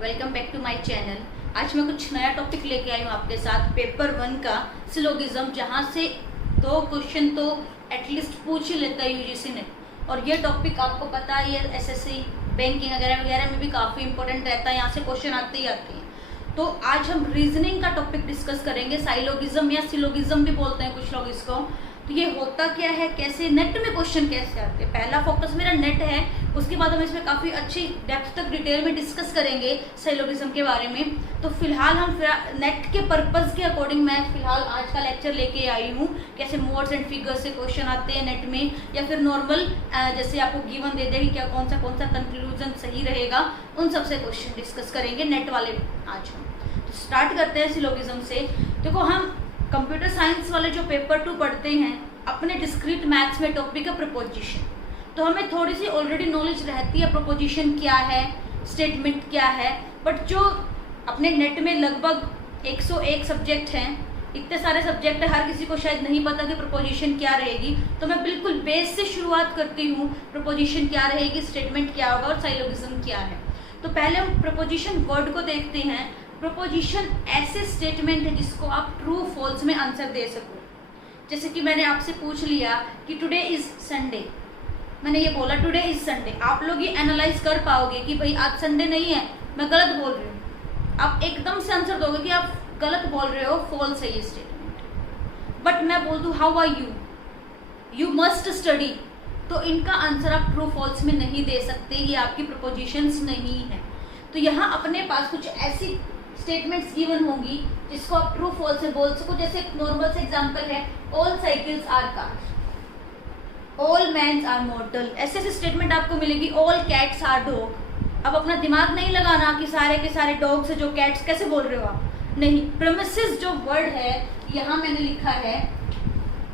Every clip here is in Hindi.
Welcome back to my channel. आज मैं कुछ नया टॉपिक लेके आई हूँ आपके साथ, पेपर 1 का सिलोगिज्म, जहाँ से 2 क्वेश्चन तो एटलीस्ट पूछ ही लेता है यूजीसी ने। और ये टॉपिक आपको पता है, ये एसएससी बैंकिंग वगैरह वगैरह में भी काफ़ी इंपॉर्टेंट रहता है, यहाँ से क्वेश्चन आते ही आते हैं। तो आज हम रीजनिंग का टॉपिक डिस्कस करेंगे। साइलोगिज्म या सिलोगिज्म भी बोलते हैं कुछ लोग इसको। तो ये होता क्या है, कैसे नेट में क्वेश्चन कैसे आते हैं। पहला फोकस मेरा नेट है, उसके बाद हम इसमें काफ़ी अच्छी डेप्थ तक डिटेल में डिस्कस करेंगे साइलोगिज्म के बारे में। तो फिलहाल हम नेट के पर्पज़ के अकॉर्डिंग मैं फिलहाल आज का लेक्चर लेके आई हूँ, कैसे मोड्स एंड फिगर्स से क्वेश्चन आते हैं नेट में, या फिर नॉर्मल जैसे आपको गिवन दे दे कि क्या कौन सा कंक्लूजन सही रहेगा, उन सबसे क्वेश्चन डिस्कस करेंगे नेट वाले आज हम। तो स्टार्ट करते हैं सिलोगिज्म से। देखो, हम कंप्यूटर साइंस वाले जो पेपर 2 पढ़ते हैं, अपने डिस्क्रीट मैथ्स में टॉपिक है प्रपोजिशन। तो हमें थोड़ी सी ऑलरेडी नॉलेज रहती है प्रपोजिशन क्या है, स्टेटमेंट क्या है। बट जो अपने नेट में लगभग 101 सब्जेक्ट हैं, इतने सारे सब्जेक्ट है, हर किसी को शायद नहीं पता कि प्रपोजिशन क्या रहेगी। तो मैं बिल्कुल बेस से शुरुआत करती हूँ, प्रपोजिशन क्या रहेगी, स्टेटमेंट क्या होगा और साइलोगिज्म क्या है। तो पहले हम प्रपोजिशन वर्ड को देखते हैं। प्रपोजिशन ऐसे स्टेटमेंट है जिसको आप ट्रू फॉल्स में आंसर दे सको। जैसे कि मैंने आपसे पूछ लिया कि टुडे इज संडे, मैंने ये बोला टुडे इज संडे। आप लोग ये एनालाइज कर पाओगे कि भाई आज संडे नहीं है, मैं गलत बोल रही हूँ। आप एकदम से आंसर दोगे कि आप गलत बोल रहे हो, फॉल्स है ये स्टेटमेंट। बट मैं बोल दूँ how are you, you must study, तो इनका आंसर आप ट्रू फॉल्स में नहीं दे सकते, ये आपकी प्रपोजिशंस नहीं है। तो यहाँ अपने पास कुछ ऐसी स्टेटमेंट्स गिवन होंगी जिसको आप ट्रू फॉल्स में बोल सको। जैसे नॉर्मल से एग्जांपल है, all cycles are cars, all mans are mortal. ऐसे ऐसे स्टेटमेंट आपको मिलेगी। All cats are dog. अब अपना दिमाग नहीं लगाना कि सारे के सारे डॉग्स है जो कैट्स, कैसे बोल रहे हो आप, नहीं। प्रेमिसेस जो वर्ड है, यहाँ मैंने लिखा है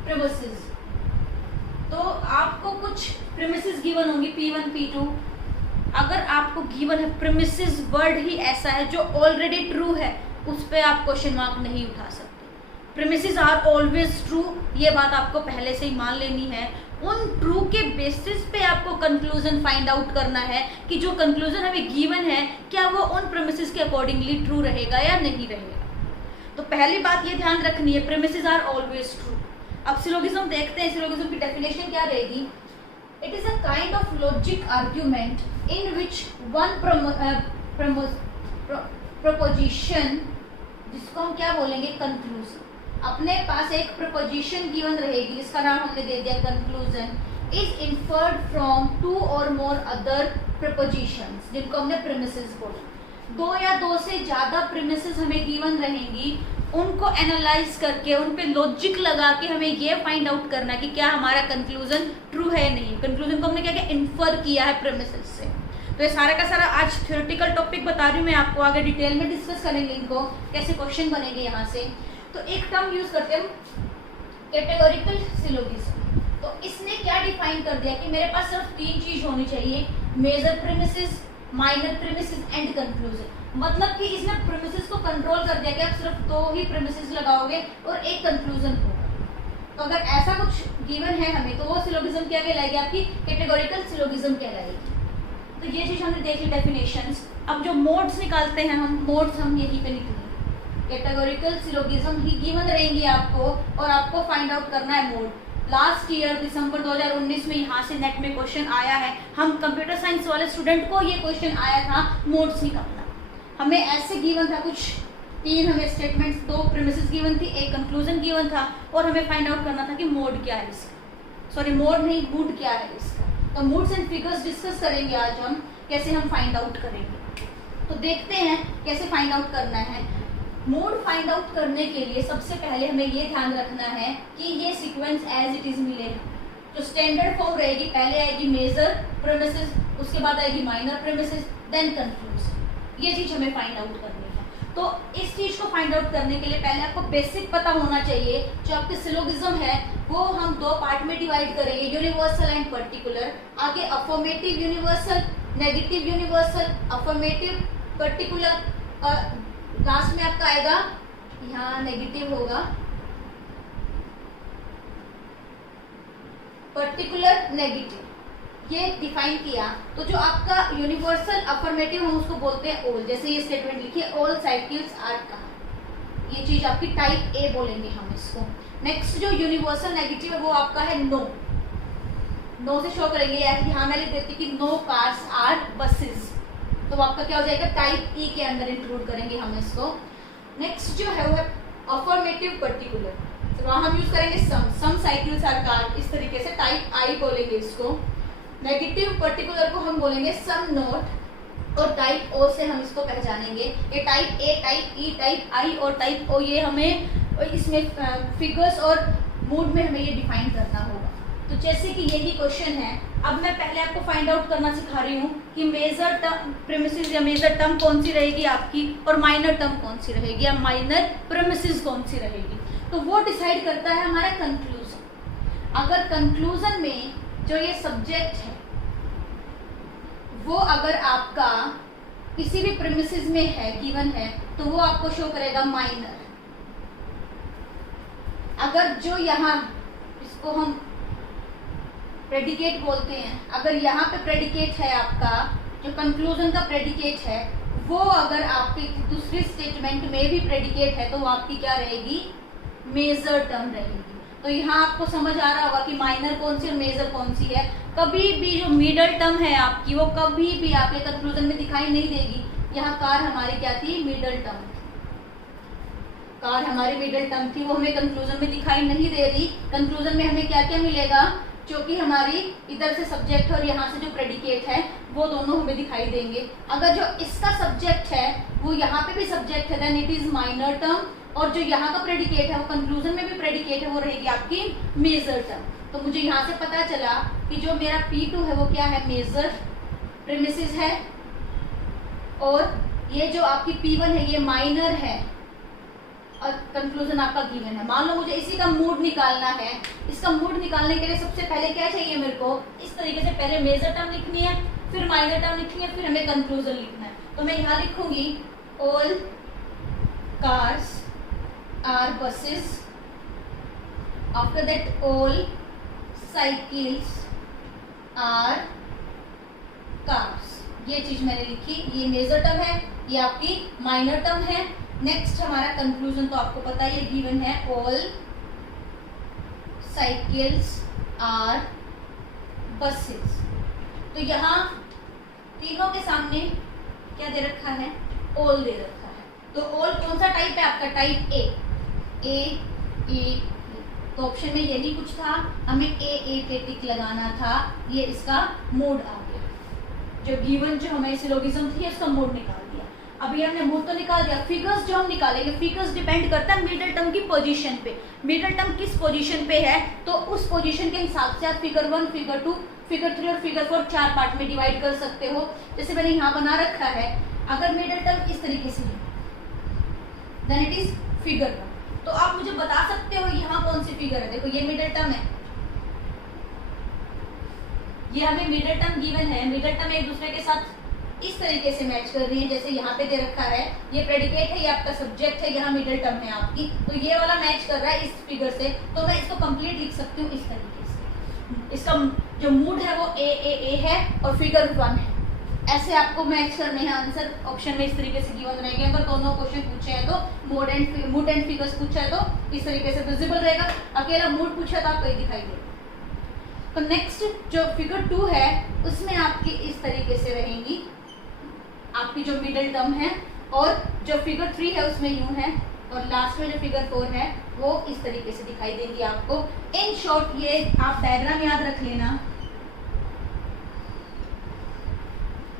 प्रेमिसेस। तो आपको कुछ प्रेमिसेस गिवन होंगी, P1 P2। अगर आपको गिवन है प्रेमिसेस वर्ड ही ऐसा है जो ऑलरेडी ट्रू है, उस पर आप क्वेश्चन मार्क नहीं उठा सकते। प्रेमिसेस आर ऑलवेज ट्रू, ये बात आपको पहले से ही मान लेनी है। उन ट्रू के बेसिस पे आपको कंक्लूजन फाइंड आउट करना है कि जो कंक्लूजन हमें गिवन है, क्या वो उन प्रेमिसेस के अकॉर्डिंगली ट्रू रहेगा या नहीं रहेगा। तो पहली बात ये ध्यान रखनी है, प्रेमिसेस आर ऑलवेज ट्रू। अब सिलोगिज्म देखते हैं, सिलोगिज्म की डेफिनेशन क्या रहेगी। It is a kind of logic argument in which one proposition, जिसको हम क्या बोलेंगे, conclusion। अपने पास एक proposition given रहेगी जिसका नाम हमने दे दिया conclusion, is inferred from 2 or more other propositions, जिनको हमने premises बोला। 2 या 2 से ज़्यादा premises हमें given रहेंगी, उनको एनालाइज करके उन पे लॉजिक लगा के हमें ये फाइंड आउट करना कि क्या हमारा कंक्लूजन ट्रू है नहीं। कंक्लूजन को हमने क्या क्या इन्फर किया है प्रेमिसेस से। तो ये सारा का सारा आज थ्योरेटिकल टॉपिक बता रही हूँ मैं आपको, आगे डिटेल में डिस्कस करेंगे इनको, कैसे क्वेश्चन बनेंगे यहाँ से। तो एक टर्म यूज करते हैं कैटेगोरिकल सिलोगिज्म। तो इसने क्या डिफाइन कर दिया कि मेरे पास सिर्फ 3 चीज होनी चाहिए, major premises, minor premises and conclusion. मतलब कि इसने प्रेमिसेस को कंट्रोल कर दिया कि आप सिर्फ 2 ही प्रेमिसेस लगाओगे और एक कंक्लूजन होगा। तो अगर ऐसा कुछ गिवन है हमें, तो वो सिलोगिज्म क्या कहलाएगी, आपकी कैटेगोरिकल सिलोगिज्म कहलाएगी। तो ये चीज हमने देख ली डेफिनेशंस। अब जो मोड्स निकालते हैं हम, मोड्स हम यहीं पे निकलेंगे। कैटेगोरिकल सिलोगिज्म ही गिवन रहेंगी आपको और आपको फाइंड आउट करना है मोड। लास्ट ईयर दिसंबर 2019 में यहाँ से नेट में क्वेश्चन आया है, हम कंप्यूटर साइंस वाले स्टूडेंट को ये क्वेश्चन आया था, मोड्स निकालना। हमें ऐसे गिवन था कुछ 3 हमें स्टेटमेंट्स, 2 प्रीमिसेस गिवन थी, एक कंक्लूजन गिवन था, और हमें फाइंड आउट करना था कि मोड क्या है इसका, सॉरी मोड नहीं, मूड क्या है इसका। तो मूड्स एंड फिगर्स डिस्कस करेंगे आज हम, कैसे हम फाइंड आउट करेंगे। तो देखते हैं कैसे फाइंड आउट करना है। मूड फाइंड आउट करने के लिए सबसे पहले हमें ये ध्यान रखना है कि ये सीक्वेंस एज इट इज मिलेगा। जो स्टैंडर्ड फॉर्म रहेगी, पहले आएगी मेजर प्रेमिसेस, उसके बाद आएगी माइनर प्रेमिसेस, देन कंक्लूजन। ये चीज हमें फाइंड आउट करनी है। तो इस चीज को फाइंड आउट करने के लिए पहले आपको बेसिक पता होना चाहिए। जो आपके सिलोगिज्म है वो हम 2 पार्ट में डिवाइड करेंगे, यूनिवर्सल एंड पर्टिकुलर। आगे affirmative universal, negative universal, affirmative, particular, और लास्ट में आपका आएगा यहाँ नेगेटिव होगा, पर्टिकुलर, नेगेटिव। ये डिफाइन किया, तो जो आपका यूनिवर्सल अफर्मेटिव हम उसको बोलते हैं ऑल। जैसे ये स्टेटमेंट लिखिए, ऑल साइकिल्स आर कार, ये चीज आपकी टाइप ए बोलेंगे हम इसको। नेक्स्ट जो यूनिवर्सल नेगेटिव है वो आपका है नो, नो से शो करेंगे। यहाँ मैं लिख देती कि नो कार्स आर बसेस, तो आपका क्या हो जाएगा, टाइप ई के अंदर इंक्लूड करेंगे हम इसको। नेक्स्ट जो है वो है अफर्मेटिव पर्टिकुलर, तो वहाँ हम यूज करेंगे सम साइकिल्स आर कार, इस तरीके से टाइप आई बोलेंगे इसको। नेगेटिव पर्टिकुलर को हम बोलेंगे सम नॉट, और टाइप ओ से हम इसको पहचानेंगे। ये type A, type E, type आई और टाइप ओ, ये हमें इसमें फिगर्स और मूड में हमें ये डिफाइन करना होगा। तो जैसे कि यही क्वेश्चन है, अब मैं पहले आपको फाइंड आउट करना सिखा रही हूँ कि मेजर टर्म प्रीमिसेस या मेजर टर्म कौन सी रहेगी आपकी, और माइनर टर्म कौन सी रहेगी, या माइनर प्रीमिसेस कौन सी रहेगी। तो वो डिसाइड करता है हमारा कंक्लूजन। अगर कंक्लूजन में जो ये सब्जेक्ट है वो अगर आपका किसी भी प्रीमिसेस में है, गिवन है, तो वो आपको शो करेगा माइनर। अगर जो यहाँ, इसको हम प्रेडिकेट बोलते हैं, अगर यहाँ पे प्रेडिकेट है आपका, जो कंक्लूजन का प्रेडिकेट है, वो अगर आपके दूसरी स्टेटमेंट में भी प्रेडिकेट है, तो वो आपकी क्या रहेगी, मेजर टर्म रहेगी। तो यहाँ आपको समझ आ रहा होगा कि माइनर कौन सी और मेजर कौन सी है। कभी भी जो मिडल टर्म है आपकी, वो कभी भी आपके कंक्लूजन में दिखाई नहीं देगी। यहाँ कार हमारी क्या थी, मिडल टर्म, कार हमारी मिडल टर्म थी, वो हमें कंक्लूजन में दिखाई नहीं दे रही। कंक्लूजन में हमें क्या क्या मिलेगा, जो कि हमारी इधर से सब्जेक्ट और यहाँ से जो प्रेडिकेट है, वो दोनों हमें दिखाई देंगे। अगर जो इसका सब्जेक्ट है वो यहाँ पे भी सब्जेक्ट है, then it is minor term, और जो यहाँ का प्रेडिकेट है वो कंक्लूजन में भी प्रेडिकेट है, वो रहेगी आपकी मेजर टर्म। तो मुझे यहाँ से पता चला कि जो मेरा P2 है वो क्या है, मेजर प्रीमिसेस है, और ये जो आपकी P1 है ये माइनर है, और कंक्लूजन आपका गिवन है। मान लो मुझे इसी का मूड निकालना है, इसका मूड निकालने के लिए सबसे पहले क्या चाहिए मेरे को, इस तरीके से पहले मेजर टर्म लिखनी है, फिर माइनर टर्म लिखनी है, फिर हमें कंक्लूजन लिखना है। तो मैं यहाँ लिखूंगी all cars are buses, after that all cycles are cars, ये चीज मैंने लिखी। ये मेजर टर्म है, ये आपकी माइनर टर्म है। नेक्स्ट हमारा कंक्लूजन तो आपको पता है, ये गिवन है ऑल साइकिल्स आर बसेस। तो यहाँ तीनों के सामने क्या दे रखा है, ऑल दे रखा है। तो ऑल कौन सा टाइप है आपका, टाइप ए। तो ऑप्शन में यही कुछ था, हमें ए पे टिक लगाना था, ये इसका मोड आ गया। जो गिवन जो हमें सिलोगिज्म थी इसका मोड निकाल दिया। अभी हमने मोड तो निकाल दिया, फिगर्स जो हम निकालेंगे, फिगर्स डिपेंड करता है मिडल टर्म की पोजीशन पे। मिडल टर्म किस पोजीशन पे है, तो उस पोजीशन के हिसाब से आप फिगर 1, फिगर 2, फिगर 3 और फिगर 4 4 पार्ट में डिवाइड कर सकते हो। जैसे मैंने यहाँ बना रखा है, अगर मिडल टर्म इस तरीके से है, देन इट इज फिगर 1। तो आप मुझे बता सकते हो यहाँ कौन सी फिगर है। देखो ये मिडल टर्म है, ये हमें मिडल टर्म गिवन है। मिडल टर्म एक दूसरे के साथ इस तरीके से मैच कर रही है, जैसे यहाँ पे दे रखा है, ये प्रेडिकेट है, ये आपका सब्जेक्ट है, यहाँ मिडल टर्म है आपकी, तो ये वाला मैच कर रहा है इस फिगर से। तो मैं इसको कंप्लीट लिख सकती हूँ इस तरीके से। इसका जो मूड है वो ए है और फिगर 1 है। ऐसे आपको मैच करने हैं आंसर। ऑप्शन में इस तरीके से गिवन रहेंगे। अगर दोनों क्वेश्चन पूछे हैं तो मूड एंड फिगर्स पूछा है तो इस तरीके से विजिबल रहेगा। अकेला मूड पूछा तो आपको ये दिखाई देगा। तो नेक्स्ट जो फिगर 2 है उसमें आपकी इस तरीके से रहेंगी आपकी जो मिडल टर्म है, और जो फिगर 3 है उसमें यूं है, और लास्ट में जो फिगर 4 है वो इस तरीके से दिखाई देगी आपको। इन शॉर्ट ये आप डायग्राम याद रख लेना,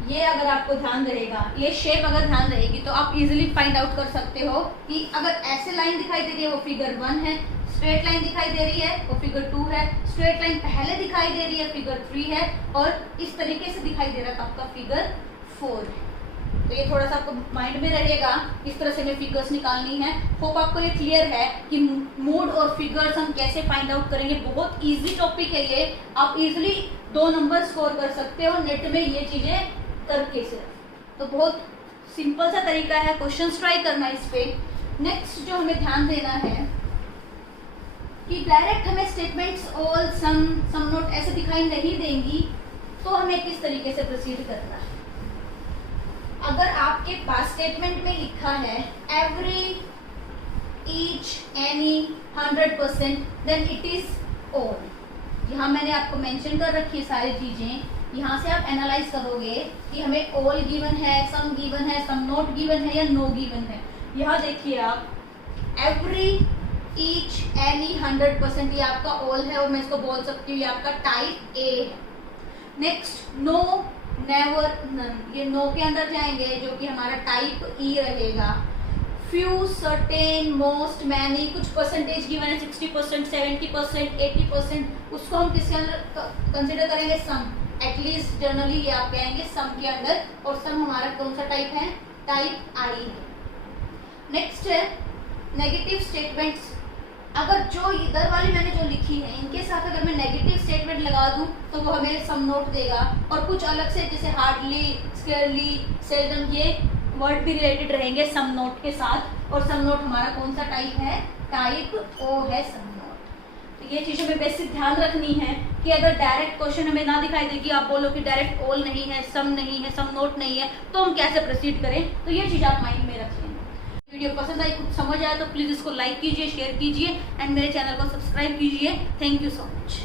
ये अगर आपको ध्यान रहेगा, ये शेप अगर ध्यान रहेगी तो आप इजीली फाइंड आउट कर सकते हो कि अगर ऐसे लाइन दिखाई दे रही है वो फिगर 1 है, स्ट्रेट लाइन दिखाई दे रही है वो फिगर 2 है, स्ट्रेट लाइन पहले दिखाई दे रही है फिगर 3 है, और इस तरीके से दिखाई दे रहा है तो आपका फिगर 4 है। तो ये थोड़ा सा आपको माइंड में रहेगा, इस तरह से हमें फिगर्स निकालनी है। होप आपको ये क्लियर है कि मूड और फिगर्स हम कैसे फाइंड आउट करेंगे। बहुत इजी टॉपिक है ये, आप इजीली 2 नंबर स्कोर कर सकते हो नेट में ये चीजें करके सिर्फ। तो बहुत सिंपल सा तरीका है, क्वेश्चंस ट्राई करना इस पे। नेक्स्ट जो हमें ध्यान देना है कि डायरेक्ट हमें स्टेटमेंट्स ऑल सम नोट ऐसे दिखाई नहीं देंगी, तो हमें किस तरीके से प्रोसीड करना है। अगर आपके पास स्टेटमेंट में लिखा है every, each, any, 100%, then it is all. यहाँ मैंने आपको मेंशन कर रखी है सारी चीजें। यहाँ से आप एनालाइज करोगे कि हमें ऑल गिवन है, सम गिवन है, सम नॉट गिवन है या नो गिवन है। यहाँ देखिए आप एवरी, ईच, एनी, 100%, ये आपका ऑल है और मैं इसको बोल सकती हूँ ये आपका टाइप ए है। नेक्स्ट नो, नेवर, नन, ये नो के अंदर जाएंगे जो कि हमारा टाइप ई रहेगा। फ्यू, सर्टेन, मोस्ट, मैनी, कुछ परसेंटेज गिवन है 60%, 70%, 80%, उसको हम किसके अंदर कंसिडर करेंगे, सम। एटलीस्ट जनरली ये आप कहेंगे सम के अंदर, और सम हमारा कौन सा टाइप है, टाइप आई है। नेक्स्ट है नेगेटिव स्टेटमेंट्स। अगर जो इधर वाली मैंने जो लिखी है इनके साथ अगर मैं नेगेटिव स्टेटमेंट लगा दूं तो वो हमें सम नोट देगा, और कुछ अलग से जैसे हार्डली, स्केयरली, सेल्डम, ये वर्ड भी रिलेटेड रहेंगे सम नोट के साथ। और सम नोट हमारा कौन सा टाइप है, टाइप ओ है सम नोट। तो ये चीजें हमें बेसिक ध्यान रखनी है कि अगर डायरेक्ट क्वेश्चन हमें ना दिखाई देगी, आप बोलो कि डायरेक्ट ऑल नहीं है, सम नहीं है, सम नोट नहीं है, तो हम कैसे प्रोसीड करें। तो ये चीज आप माइंड में रखें। वीडियो पसंद आई, कुछ समझ आया तो प्लीज इसको लाइक कीजिए, शेयर कीजिए एंड मेरे चैनल को सब्सक्राइब कीजिए। Thank you so much.